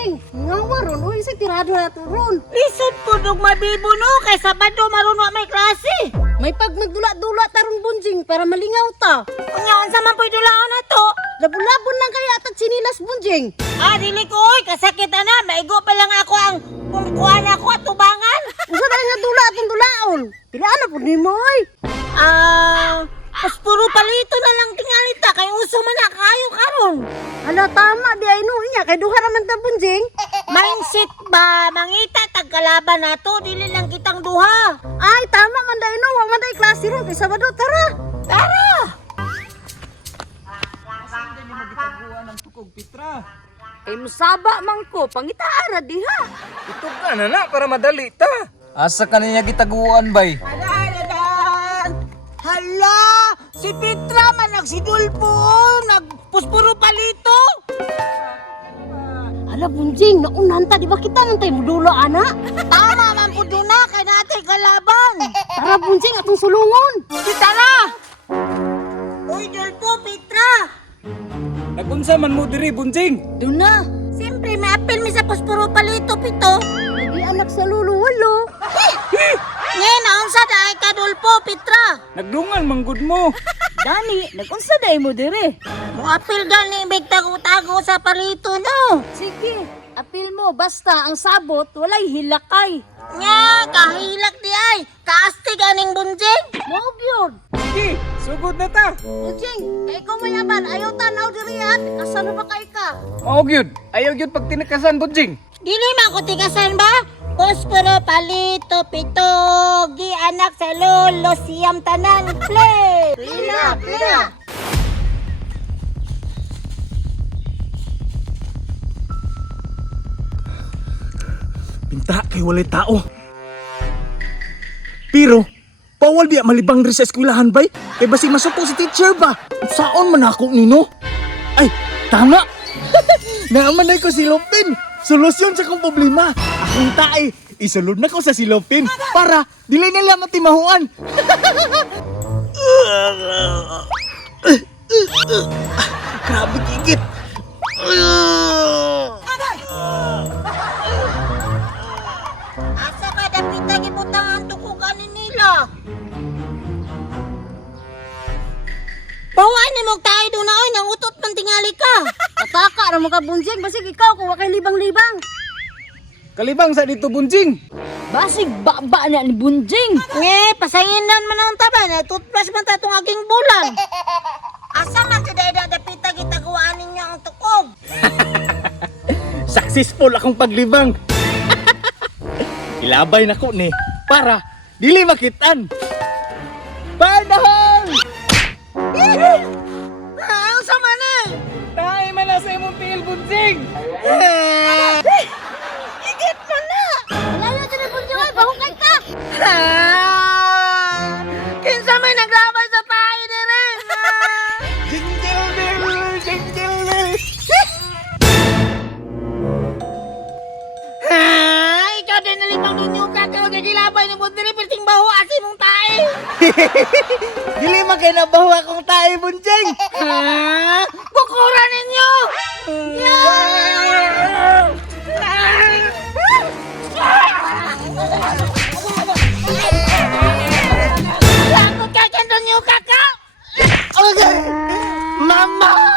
bunjing. Ngawa ron, uy, sa tirado na to ron. Lisod po nung mabibo no, kay Sabado marunong may klase. May pag magdula-dula taron bunjing para malingaw ta. Unyaon sa man po idulaon na to. Labon-labon lang kaya atat sinilas bunjing. Dili ko, oy, kasakit na. Maigo pa lang ako ang kukuha na ako at tubangan. Usa tayo nga dula atong dulaon. Pilaan na po ni mo, oy. Mas puro palito na lang tingalita, kay uso man na kayo karon. Hala, tama, di ay no, inya, kay duha raman ta bunjing. Mindset ba, mangita, tagkalaban na to, dili lang kitang duha. Ay, tama man dai no, wa man dai klase ron, kay Sabado, tara. Tara! Kay musaba man ko, pangitaara diha. Itog ka na para madali ta. Asa ka niya gitaguan bay? Hala! Si Petra man nagsidulpo, nagpuspuro palito. Hala, bunjing, naunan ta, di ba kita man tayo mudula, ana? Tama man po doon na, kay natin kalaban. Tara, bunjing, atong sulungon. Tara! Uy, dulpo, Petra! Nagunsa man mo diri bunjing? Doon na. Siyempre, may apel mi sa puspuro palito, Pito. Lagi anak sa luluwalo. Ngayon, naunsa na ay kadulpo, Petra. Nagdungan manggod mo. Dani, nagunsa dai mo dire. Mo apel gani, big tago-tago sa palito, no? Sige, apil mo, basta ang sabot, walay hilakay. Nga, kahilak di ay. Kaastig aning bunjing. Mao gyud. Sige, sugod na ta. Bunjing, kay ikaw mayaman, ayaw tanaw diri at kasano ba kay ka? Mao gyud. Ayaw gyud pag tinakasan bunjing. Dili man ko tigasan ba? Posporo, palito, pito, gi anak sa lolo, siyam tanan, play! Playa, playa. Pinta kay walay tao. Pero bawal biya malibang diri sa eskwelahan bay. Kay basig masuko si teacher ba? Saon man ako nino? Ay, tama. Naaman ko si Lopin. Solusyon sa kong problema. Akong tae, isulod na ko sa silopin para dili nila matimahuan. Grabe gigit. Asa ka dapita gibutang ang tukuganin nila? Bawaan ni mo tayo doon na, oy, nang utot man tingali ka. Pataka ra mo ka bunjing, basig ikaw kung wa kay libang-libang. Kalibang sa dito bunjing. Basig baba na ni bunjing. Pasanginan man ang taba na toothbrush man tatong aging bulan. Asa man sa dayda dapita gitaguan ninyo ang tukog? Successful akong paglibang. Ilabay na ko ni para dili makitan. Panahon! Ang sama na! Tayo man na sa imong tiil bunjing. Higit mo na! Lalo sa bunjing ay bahukay ka. Kinsa may naglabay sa tayo dire? Jingle bell, jingle bell. Ikaw din nalipang ninyo ka kaya gagilabay ni Bundiri perting baho asin mong tayo. Dili makinabaho akong tae bunjing. Bukura ninyo! Lakot ka kendo nyo kaka! Okay. Mama!